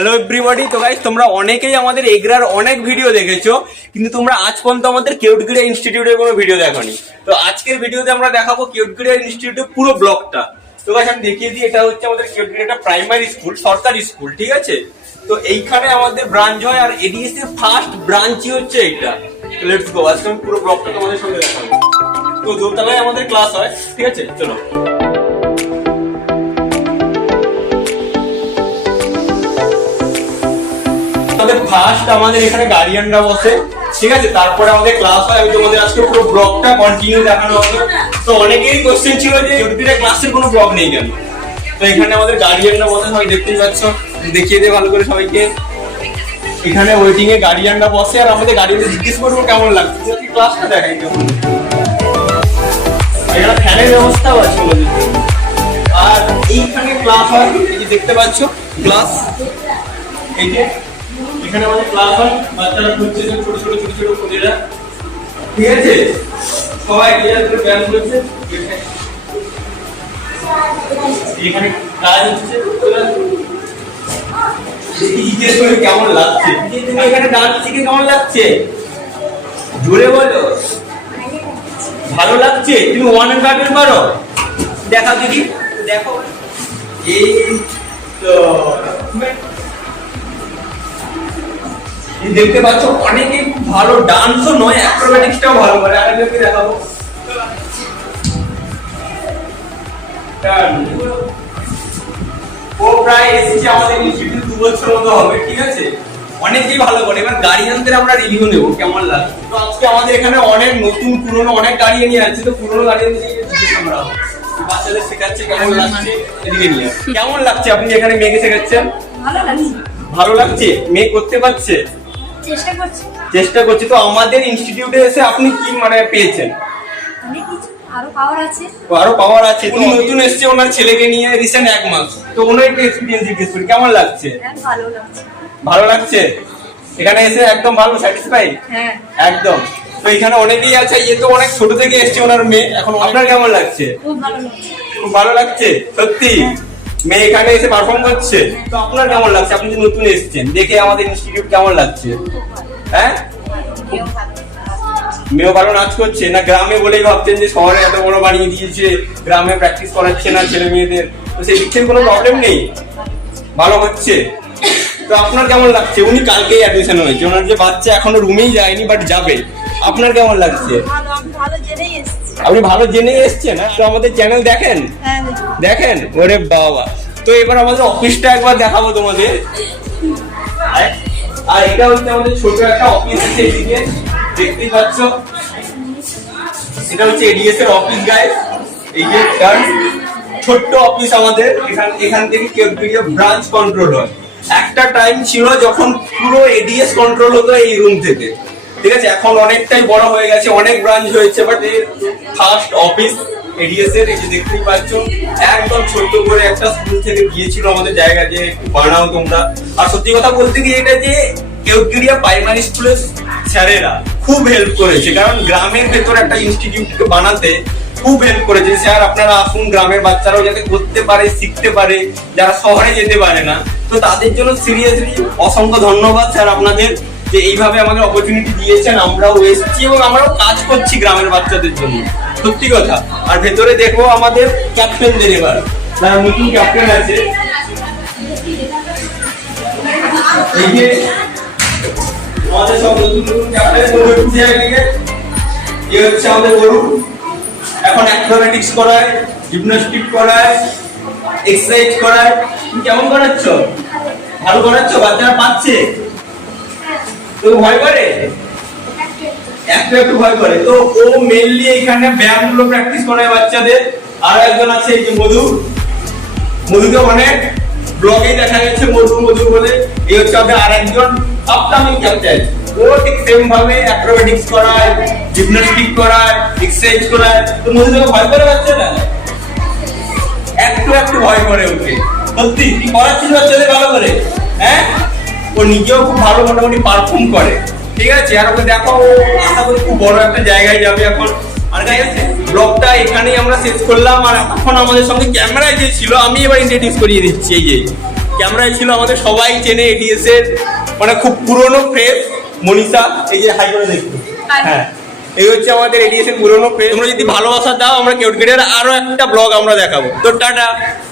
Hello everybody. তো guys তোমরা অনেকেই আমাদের এগরার অনেক ভিডিও দেখেছো, কিন্তু তোমরা আজ পর্যন্ত আমাদের কিউটগিরিয়া ইনস্টিটিউটের কোনো ভিডিও দেখোনি। তো আজকের ভিডিওতে আমরা দেখাবো কিউটগিরিয়া ইনস্টিটিউটের পুরো ব্লগটা। তো গাইস আমি দেখিয়ে দিই, এটা হচ্ছে আমাদের কিউটগিরিয়া প্রাইমারি স্কুল, সরকারি স্কুল, ঠিক আছে। তো এইখানে আমাদের ব্রাঞ্চ হয়, আর এডিএস এর ফার্স্ট ব্রাঞ্চই হচ্ছে এইটা। লেটস গো, আজকে আমি পুরো ব্লগটা তোমাদের সঙ্গে দেখাবো। তো দোতলায় আমাদের ক্লাস হয়, ঠিক আছে, চলো। ফার্স্ট আমাদের এখানে গার্ডিয়ানরা বসে, ঠিক আছে, তারপরে আমাদের ক্লাস হয়। আমি তোমাদের আজকে পুরো ব্লগটা কন্টিনিউ দেখানো হবে। তো অনেকেরই কোশ্চেন ছিল যে কিউটগিরিয়া ক্লাসের কোনো ব্লগ নেই কেন। তো এখানে আমাদের গার্ডিয়ানরা বসে, সবাই দেখতেই পাচ্ছ, দেখিয়ে দিয়ে ভালো করে সবাইকে। এখানে ওয়েটিং এ গার্ডিয়ানরা বসে, আর আমাদের গার্ডিয়ানদের জিজ্ঞেস করবো কেমন লাগছে, ক্লাসটা দেখাই কেমন। এখানে ফ্যানের ব্যবস্থাও আছে আমাদের। আর এইখানে ক্লাস হয়, এই যে দেখতে পাচ্ছ ক্লাস, এই যে এখানে আমাদের ক্লাস হয়। বাচ্চারা করছে ছোট ছোট ছোট ছোট কোজেরা, ঠিক আছে, সবাই ক্লিয়ার করে ব্যায়াম করছে। এখানে কাজ হচ্ছে, জিজ্ঞেস করে কেমন লাগছে, তুমি এখানে ডান্স শিখে কেমন লাগছে, জোরে বলো। ভালো লাগছে? তুমি ওয়ান এন্ড গার্ডেন পারো? দেখা দিদি, দেখো। এই তো দেখতে পাচ্ছ অনেকে খুব ভালো ডান্সও নয়, অ্যাক্রোব্যাটিক্সটাও ভালো করে। আরেকজনকে দেখাবো। ও প্রায় এসেছে আমাদের ইনস্টিটিউট 2 বছর মতো হবে, ঠিক আছে, অনেকেই ভালো করে। এবার গার্ডিয়ানদের আমরা রিভিউ নেব কেমন লাগে। তো আজকে আমাদের এখানে অনেক নতুন পুরনো অনেক গার্ডিয়ানই আছে। তো পুরনো গার্ডিয়ানদের জিজ্ঞেস আমরা বাচ্চাদের শেখাচ্ছে কেমন লাগছে, এদিকে নিয়ে কেমন লাগছে। আপনি এখানে মেয়েকে শেখাচ্ছেন, ভালো লাগছে? ভালো লাগছে? মেয়ে করতে পারছে? চেষ্টা করছি। তো আমাদের ইনস্টিটিউটে এসে আপনি কি মানে পেয়েছেন? অনেক কিছু, আরো পাওয়ার আছে। উনি নতুন এসেছে ওনার ছেলেকে নিয়ে, রিসেন্ট 1 মাস। তো ওনার একটা এক্সপেরিয়েন্স জিজ্ঞেস করি, কেমন লাগছে? ভালো লাগছে? এখানে এসে একদম ভালো স্যাটিসফাই? হ্যাঁ, একদম। তো এখানে অনেকেই আছে, এ তো অনেক ছোট থেকে এসেছে ওনার মেয়ে। এখন আপনার কেমন লাগছে? খুব ভালো লাগছে। খুব ভালো লাগছে সত্যি? মেয়ে এখানে এসে পারফর্ম করছে। তো আপনার কেমন লাগছে? আপনি যে নতুন এসেছেন, দেখে আমাদের ইনস্টিটিউট কেমন লাগছে? হ্যাঁ, মেয়েও ভালো নাচ করছে? না গ্রামে বলেই ভাবছেন যে শহরে এত বড় বানিয়ে দিয়েছে, গ্রামে প্র্যাকটিস করাচ্ছে না ছেলে মেয়েদের? তো সেই দিক থেকে কোনো প্রবলেম নেই, ভালো হচ্ছে। তো আপনার কেমন লাগছে? উনি কালকেই অ্যাডমিশন হয়েছে, ওনার যে বাচ্চা এখনো রুমেই যায়নি, বাট যাবে। আপনার কেমন লাগছে? আপনি ভালো জেনেই এসছেন। তো আমাদের চ্যানেল দেখেন? দেখেন? ওরে বাবা। তো এবার আমাদের অফিসটা একবার দেখাবো তোমাদের। আর এটা হচ্ছে আমাদের ছোট একটা অফিস আছে, এদিকে দেখতেই পাচ্ছ। এটা হচ্ছে এডিএস এর অফিস গাইস। এই যে ছোট্ট অফিস আমাদের। এখান থেকে কিউটগিরিয়া ব্রাঞ্চ কন্ট্রোল হয়। একটা টাইম ছিল যখন পুরো এডিএস কন্ট্রোল হতো এই রুম থেকে, ঠিক আছে। এখন অনেকটাই বড় হয়ে গেছে, অনেক ব্রাঞ্চ হয়েছে, বাট এর ফার্স্ট অফিস এডিএস এর। এই যে দেখতেই পাচ্ছ, একদম ছোট্ট করে একটা স্কুল থেকে গিয়েছিল আমাদের জায়গা যে বানাও তোমরা। আর সত্যি কথা বলতে গিয়ে এটা যে কিউটগিরিয়া প্রাইমারি স্কুলের স্যারেরা খুব হেল্প করেছে, কারণ গ্রামের ভেতর একটা ইনস্টিটিউটকে বানাতে খুব হেল্প করেছে। স্যার আপনারা আসুন, গ্রামের বাচ্চারাও যাতে করতে পারে, শিখতে পারে, যারা শহরে যেতে পারে না। তো তাদের জন্য সিরিয়াসলি অসংখ্য ধন্যবাদ স্যার আপনাদের, যে এইভাবে আমাদের অপরচুনিটি দিয়েছেন। আমরাও এসেছি এবং আমরাও কাজ করছি গ্রামের বাচ্চাদের জন্য, সত্যি কথা। আর ভেতরে দেখবো আমাদের ক্যাপ্টেনদের, এবার যারা নতুন ক্যাপ্টেন আছে। এই যে আমাদের সব নতুন নতুন ক্যাপ্টেন, এ হচ্ছে আমাদের গরু। এখন অ্যাক্রোব্যাটিক্স করায়, জিমন্যাস্টিক করায়, এক্সারসাইজ করায়। তুমি কেমন করাচ্ছ? ভালো করাচ্ছ? বাচ্চারা পাচ্ছে? তো ভয় করে? একটু ভয় করে। তো ও মেইনলি এখানে ব্যায়ামগুলো প্র্যাকটিস করায় বাচ্চাদের। আর একজন আছে এই যে মধু। মধুকে অনেক ব্লগে দেখা গেছে মধু মধু বলে। এই হচ্ছে আমাদের আর একজন আপকামিং ক্যাপ্টেন। ও ঠিক সেম ভাবে অ্যাক্রোব্যাটিক্স করায়, জিমন্যাস্টিক করায়, এক্সারসাইজ করায়। তো মধুকে ভয় করে বাচ্চারা? একটু ভয় করে ওকে। সত্যি কি করাচ্ছিস বাচ্চাদের ভালো করে? হ্যাঁ, ও নিজেও খুব ভালো মোটামুটি পারফর্ম করে, ঠিক আছে। আর ওকে দেখো, আশা করি খুব বড় একটা জায়গায় যাবে এখন। আর গাইস ব্লগটা এখানেই আমরা শেষ করলাম। আর এখন আমাদের সঙ্গে ক্যামেরায় যে ছিল, আমি এবার ইন্ট্রোডিউস করিয়ে দিচ্ছি। এই যে ক্যামেরায় ছিল আমাদের সবাই চেনে এডিএস এর মানে খুব পুরনো ফ্রেম মনীষা, এই যে হাই করে দেখুন। হ্যাঁ, এই হচ্ছে আমাদের এডিএস এর পুরনো ফ্রেম। তোমরা যদি ভালোবাসা দাও আমরা কেউট ক্রিয়েটর আরো একটা ব্লগ আমরা দেখাবো। তো টাটা।